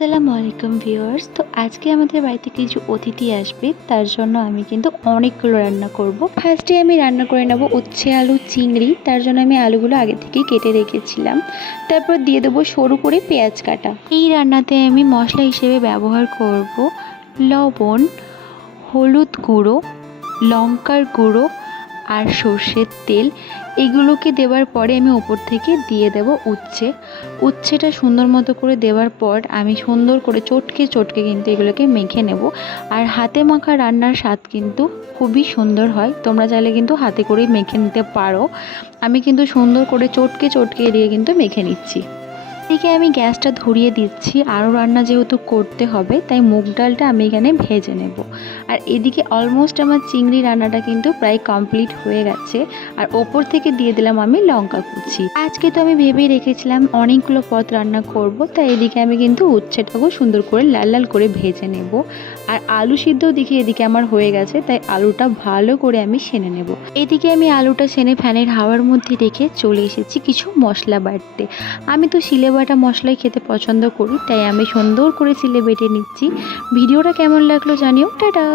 আসসালামু আলাইকুম ভিউয়ার্স। তো আজকে আমাদের বাড়িতে কিছু অতিথি আসবে, তার জন্য আমি কিন্তু অনেকগুলো রান্না করব। ফার্স্টে আমি রান্না করে নেব উচ্ছে আলু চিংড়ি। তার জন্য আমি আলুগুলো আগে থেকেই কেটে রেখেছিলাম। তারপর দিয়ে দেবো সরু করে পেঁয়াজ কাটা। এই রান্নাতে আমি মশলা হিসেবে ব্যবহার করব লবণ, হলুদ গুঁড়ো, লঙ্কার গুঁড়ো আর সর্ষের তেল। এগুলোকে দেওয়ার পরে আমি ওপর থেকে দিয়ে দেব উচ্ছেটা সুন্দর মতো করে দেওয়ার পর আমি সুন্দর করে চটকে চটকে কিন্তু এগুলোকে মেখে নেব। আর হাতে মাখা রান্নার স্বাদ কিন্তু খুবই সুন্দর হয়, তোমরা চাইলে কিন্তু হাতে করেই মেখে নিতে পারো। আমি কিন্তু সুন্দর করে চটকে চটকে দিয়ে কিন্তু মেখে নিচ্ছি। এদিকে আমি গ্যাসটা ধরিয়ে দিচ্ছি, আরও রান্না যেহেতু করতে হবে তাই মুগ ডালটা আমি এখানে ভেজে নেব। আর এদিকে অলমোস্ট আমার চিংড়ি রান্নাটা কিন্তু প্রায় কমপ্লিট হয়ে গেছে। আর ওপর থেকে দিয়ে দিলাম আমি লঙ্কা কুচি। আজকে তো আমি ভেবেই রেখেছিলাম অনেকগুলো পদ রান্না করব, তাই এদিকে আমি কিন্তু উচ্ছেটাকেও সুন্দর করে লাল লাল করে ভেজে নেব। আর আলু সিদ্ধও দেখি এদিকে আমার হয়ে গেছে, তাই আলুটা ভালো করে আমি সেনে নেব। এদিকে আমি আলুটা সেনে ফ্যানের হাওয়ার মধ্যে রেখে চলে এসেছি কিছু মশলা বাটতে। আমি তো শিলে বাটা মশলাই খেতে পছন্দ করি, তাই আমি সুন্দর করে শিলে বেটে নিচ্ছি। ভিডিওটা কেমন লাগলো জানিও। টাটা।